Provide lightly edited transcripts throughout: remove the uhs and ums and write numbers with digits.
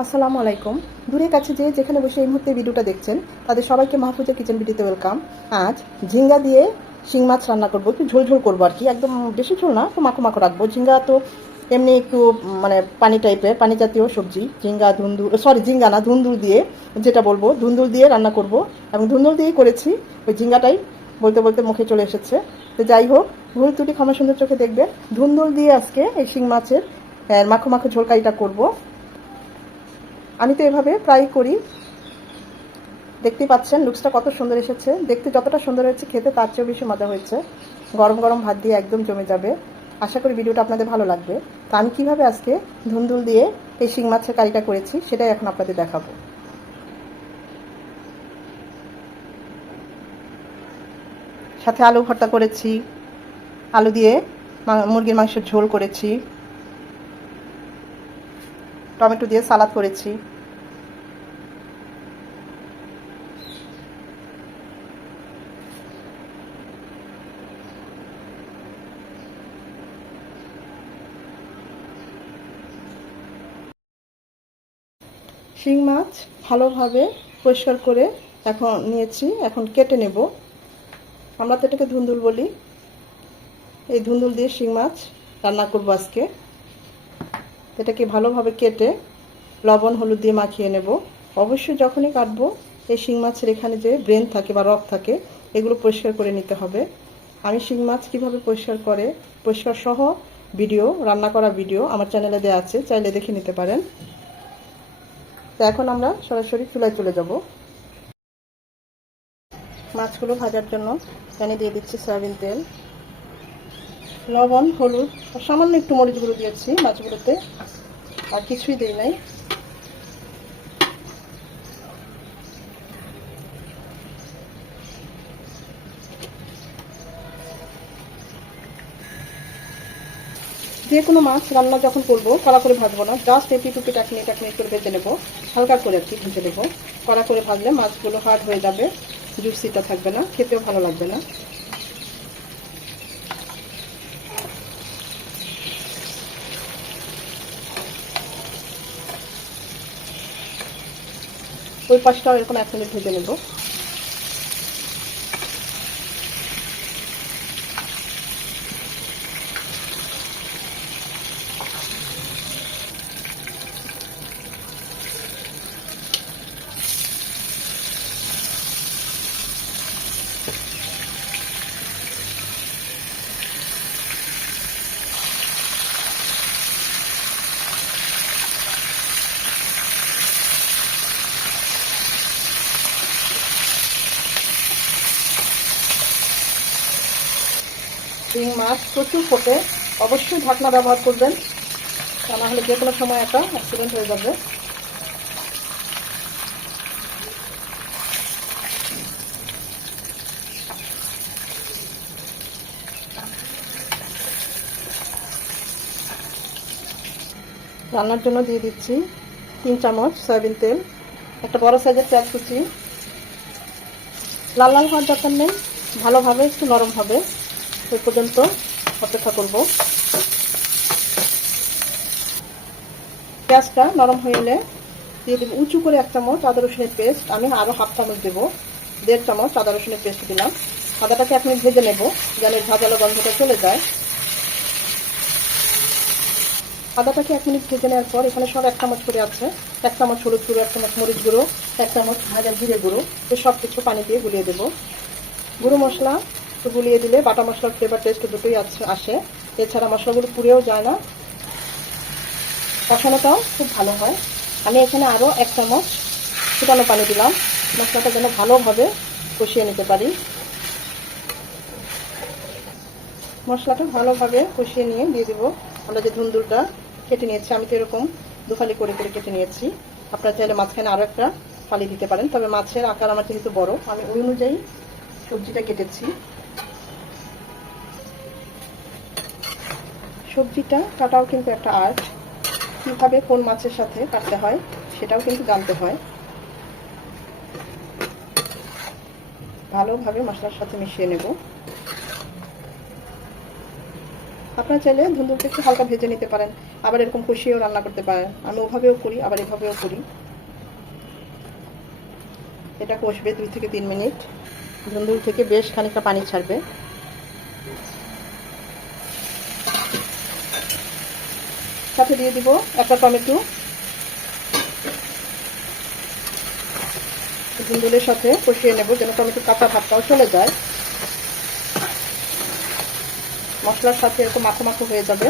আসসালামু আলাইকুম। দূরে কাছে যে যেখানে বসে এই মুহূর্তে ভিডিওটা দেখছেন তাদের সবাইকে মাহফুজা কিচেন ভিডিওতে ওয়েলকাম। আজ ঝিঙ্গা দিয়ে শিং মাছ রান্না করবো, একটু ঝোল ঝোল করবো আর কি, একদম বেশি ঝোল না, একটু মাখো মাখো রাখবো। ঝিঙ্গা তো এমনি একটু মানে পানি টাইপের, পানি জাতীয় সবজি। ঝিঙ্গা ধুন্দুল, সরি ঝিঙ্গা না, ধুন্দুল দিয়ে, যেটা বলবো ধুন্দুল দিয়ে রান্না করব, এবং ধুন্দুল দিয়েই করেছি। ওই ঝিঙ্গাটাই বলতে বলতে মুখে চলে এসেছে। তো যাই হোক, ভুল ত্রুটি ক্ষমা সুন্দর চোখে দেখবেন। ধুন্দুল দিয়ে আজকে এই শিং মাছের মাখো মাখো ঝোলকারিটা করবো। আমি তো এভাবে প্রায় করি। দেখতেই পাচ্ছেন লুকসটা কত সুন্দর এসেছে। দেখতে যতটা সুন্দর হয়েছে, খেতে তার চেয়েও বেশি মজা হয়েছে। গরম গরম ভাত দিয়ে একদম জমে যাবে। আশা করি ভিডিওটা আপনাদের ভালো লাগবে। তো আমি কীভাবে আজকে ধুন্দুল দিয়ে এই শিং মাছের কারিটা করেছি সেটাই এখন আপনাদের দেখাবো। সাথে আলু ভর্তা করেছি, আলু দিয়ে মুরগির মাংসের ঝোল করেছি, টমেটো দিয়ে সালাদ করেছি। শিং মাছ ভালোভাবে পরিষ্কার করে এখন নিয়েছি, এখন কেটে নেব। আমরা তো এটাকে ধুন্দুল বলি। এই ধুন্দুল দিয়ে শিং মাছ রান্না করব আজকে। এটাকে ভালোভাবে কেটে লবণ হলুদ দিয়ে মাখিয়ে নেব। অবশ্যই যখনই কাটবো এই শিং মাছের এখানে যে ব্রেন থাকে বা রক থাকে, এগুলো পরিষ্কার করে নিতে হবে। আমি শিং মাছ কীভাবে পরিষ্কার সহ ভিডিও, রান্না করা ভিডিও আমার চ্যানেলে দেওয়া আছে, চাইলে দেখে নিতে পারেন। তো এখন আমরা সরাসরি চুলায় চলে যাব। মাছগুলো ভাজার জন্য প্যানে দিয়ে দিচ্ছি সয়াবিন তেল, লবণ হলুদ আর সামান্য একটু মরিচ গুঁড়ো দিয়েছি মাছগুলোতে, আর কিছুই দিই নাই। যে কোনো মাছ রান্না যখন করবো কড়া করে ভাজবো না, জাস্ট এপিট উপিট এক মিনিট করে ভেজে নেবো, হালকা করে আর কি ভেজে নেবো। কড়া করে ভাজলে মাছগুলো হার্ড হয়ে যাবে, জুসিটা থাকবে না, খেতেও ভালো লাগবে না। ওই পাশটাও এরকম 1 মিনিট ভেজে নেব। শিং মাছ প্রচুর ফোটে, অবশ্যই ঢাকনা ব্যবহার করবেন, তা না হলে যে কোনো সময় একটা অ্যাক্সিডেন্ট হয়ে যাবে। রান্নার জন্য দিয়ে দিচ্ছি 3 চামচ সয়াবিন তেল, একটা বড় সাইজের পেঁয়াজ কুচি। লাল লাল হওয়ার দরকার নেই, ভালোভাবে একটু নরম হবে ওই পর্যন্ত অপেক্ষা করব। পেঁয়াজটা নরম হয়ে এলে দিয়ে দেবো উঁচু করে 1 চামচ আদা রসুনের পেস্ট। আমি আরও হাফ চামচ দেবো, 1.5 চামচ আদা রসুনের পেস্ট দিলাম। আদাটাকে 1 মিনিট ভেজে নেব, যেন ভাজালো গন্ধটা চলে যায়। আদাটাকে 1 মিনিট ভেজে নেওয়ার পর এখানে সব 1 চামচ করে আছে। 1 চামচ হলুদ গুঁড়ো, 1 চামচ মরিচ গুঁড়ো, 1 চামচ ভাজা জিরে গুঁড়ো, তো সব কিছু পানি দিয়ে গুলিয়ে দেবো। গুঁড়ো মশলা তো গুলিয়ে দিলে বাটা মশলার ফ্লেভার টেস্ট দুটোই আসে। এছাড়া মশলাগুলো পুড়েও যায় না, কষানোটাও খুব ভালো হয়। আমি এখানে আরও 1 চামচ ফুটানো পানি দিলাম, মশলাটা যেন ভালোভাবে কষিয়ে নিতে পারি। মশলাটা ভালোভাবে কষিয়ে নিয়ে দিয়ে দেবো আমরা যে ধুন্দুলটা কেটে নিয়েছি। আমি তো এরকম 2 ফালি করে কেটে নিয়েছি। আপনারা চাইলে মাঝখানে আরও একটা ফালি দিতে পারেন, তবে মাছের আকার আমার যেহেতু বড়, আমি ওই অনুযায়ী সবজিটা কেটেছি। সবজিটা কাটাও কিন্তু একটা আর্ট, কীভাবে কোন মাছের সাথে কাটতে হয় সেটাও কিন্তু জানতে হয়। ভালোভাবে মশলার সাথে মিশিয়ে নেব। আপনারা চাইলে ধুন্দুলটা একটু হালকা ভেজে নিতে পারেন, আবার এরকম কষিয়েও রান্না করতে পারেন। আমি ওভাবেও করি, আবার এভাবেও করি। এটা কষবে 2 থেকে 3 মিনিট। ধুন্দুল থেকে বেশ খানিকটা পানি ছাড়বে। সাথে দিয়ে দিব একটা টমেটো। ধুন্দুলের সাথে কষিয়ে নেব যেন টমেটোর কাঁচা ভাবটাও চলে যায়। মশলার সাথে এরকম মাখো মাখো হয়ে যাবে।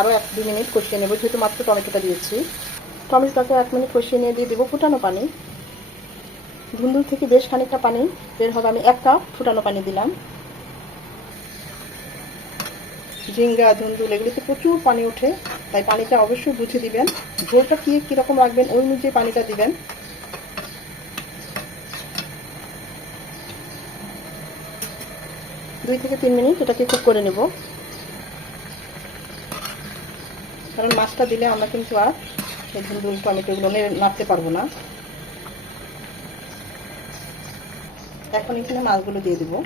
আরও 1-2 মিনিট কষিয়ে নেব, যেহেতু মাত্র টমেটোটা দিয়েছি। টমেটোটাকে 1 মিনিট কষিয়ে নিয়ে দিয়ে দেবো ফুটানো পানি। ধুন্দুল থেকে বেশ খানিকটা পানি বের হবে। আমি 1 কাপ ফুটানো পানি দিলাম। ঝিঙ্গা, ধুন্দুল এগুলিতে প্রচুর পানি ওঠে, তাই পানিটা অবশ্যই বুঝে দিবেন। ঝোলটা কীরকম রাখবেন ওই অনুযায়ী পানিটা দিবেন। 2 থেকে 3 মিনিট এটাকে কুক করে নেব, কারণ মাছটা দিলে আমরা কিন্তু আর এই ধুন্দুল টমেটোগুলো নাড়তে পারবো না। এখন এখানে মাছগুলো দিয়ে দেবো।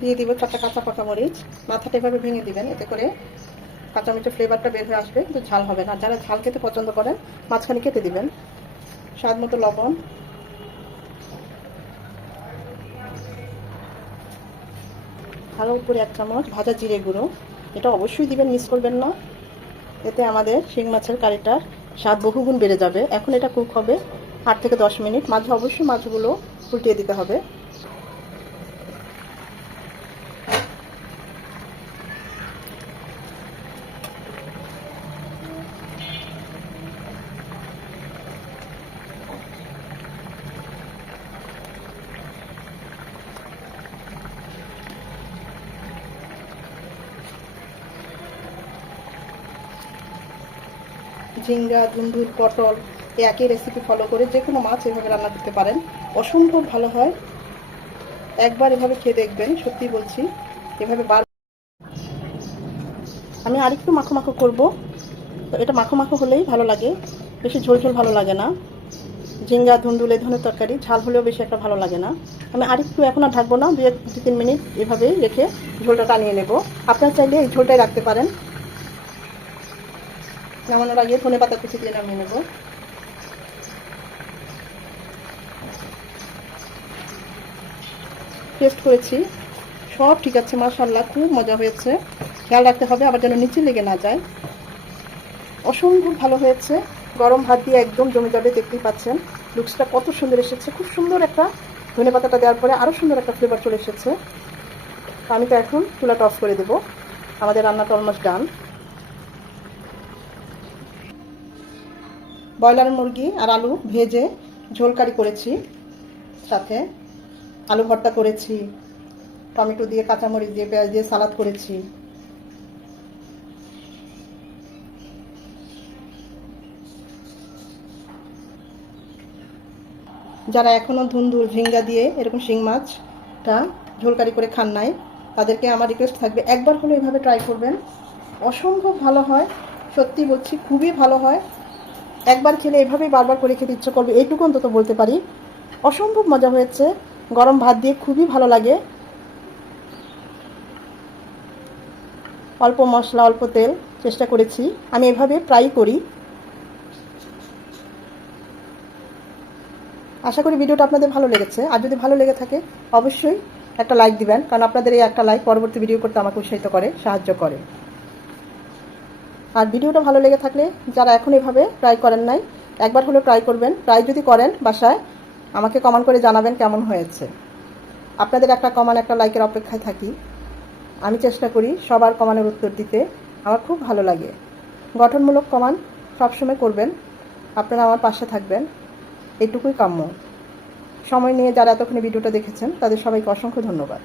দিয়ে দিব 4টা কাঁচা পাকা মরিচ। মাথাটা এভাবে ভেঙে দিবেন, এতে করে কাঁচা মরিচের ফ্লেভারটা বের হয়ে আসবে, কিন্তু ঝাল হবে না। যারা ঝাল খেতে পছন্দ করেন মাঝখানে কেটে দিবেন। স্বাদ মতো লবণ, ভালো করে 1 চামচ ভাজা জিরে গুঁড়ো। এটা অবশ্যই দিবেন, মিস করবেন না। এতে আমাদের শিং মাছের কারিটার স্বাদ বহুগুণ বেড়ে যাবে। এখন এটা কুক হবে 8 থেকে 10 মিনিট। মাঝে অবশ্যই মাছগুলো উল্টিয়ে দিতে হবে। ঝিঙ্গা, ধুন্দুল, পটল এই একই রেসিপি ফলো করে যে কোনো মাছ এভাবে রান্না করতে পারেন, অসম্ভব ভালো হয়। একবার এভাবে খেয়ে দেখবেন, সত্যি বলছি। এভাবে আমি আরেকটু মাখো মাখো করবো, তো এটা মাখো মাখো হলেই ভালো লাগে, বেশি ঝোল ঝোল ভালো লাগে না। ঝিঙ্গা, ধুন্দুল এই ধরনের তরকারি ঝাল হলেও বেশি একটা ভালো লাগে না। আমি আরেকটু এখন আর ঢাকবো না, 2-3 মিনিট এভাবেই রেখে ঝোলটা টানিয়ে নেব। আপনারা চাইলে এই ঝোলটাই রাখতে পারেন। নামানোর আগে ধনেপাতা কুচি দিয়ে নামিয়ে নেব। টেস্ট করেছি, সব ঠিক আছে, মাশাআল্লাহ, খুব মজা হয়েছে। খেয়াল রাখতে হবে আবার যেন নিচে লেগে না যায়। অসম্ভব ভালো হয়েছে। গরম ভাত দিয়ে একদম জমে যাবে, দেখতেই পাচ্ছেন লুকসটা কত সুন্দর এসেছে। খুব সুন্দর একটা ধনেপাতাটা দেওয়ার পরে আরও সুন্দর একটা ফ্লেভার চলে এসেছে। আমি তো এখন চুলাটা অফ করে দেব। আমাদের রান্নাটা অলমোস্ট ডান। ব্রয়লার মুরগি আর আলু ভেজে ঝোল কারি করেছি, সাথে আলু ভর্তা করেছি, টমেটো দিয়ে, কাঁচামরিচ দিয়ে, পেঁয়াজ দিয়ে সালাদ করেছি। যারা এখনও ধুন্দুল, ঝিঙ্গা দিয়ে এরকম শিং মাছটা ঝোলকারি করে খান নাই, তাদেরকে আমার রিকোয়েস্ট থাকবে একবার হলে এভাবে ট্রাই করবেন। অসম্ভব ভালো হয়, সত্যি বলছি, খুবই ভালো হয়। একবার খেলে এভাবেই বারবার করে খেতে ইচ্ছে করবে, এইটুকু অন্তত বলতে পারি। অসম্ভব মজা হয়েছে, গরম ভাত দিয়ে খুবই ভালো লাগে। অল্প মশলা, অল্প তেল, চেষ্টা করেছি। আমি এভাবে প্রায়ই করি। আশা করি ভিডিওটা আপনাদের ভালো লেগেছে। আর যদি ভালো লেগে থাকে অবশ্যই একটা লাইক দিবেন, কারণ আপনাদের এই একটা লাইক পরবর্তী ভিডিও করতে আমাকে উৎসাহিত করে, সাহায্য করে। আর ভিডিওটা ভালো লেগে থাকলে যারা এখন এভাবে ট্রাই করেন নাই, একবার হলেও ট্রাই করবেন। ট্রাই যদি করেন বাসায়, আমাকে কমেন্ট করে জানাবেন কেমন হয়েছে। আপনাদের একটা কমেন্ট, একটা লাইকের অপেক্ষায় থাকি। আমি চেষ্টা করি সবার কমেন্টের উত্তর দিতে। আমার খুব ভালো লাগে। গঠনমূলক কমেন্ট সবসময় করবেন, আপনারা আমার পাশে থাকবেন, এটুকুই কাম্য। সময় নিয়ে যারা এতক্ষণ ভিডিওটা দেখেছেন তাদের সবাইকে অসংখ্য ধন্যবাদ।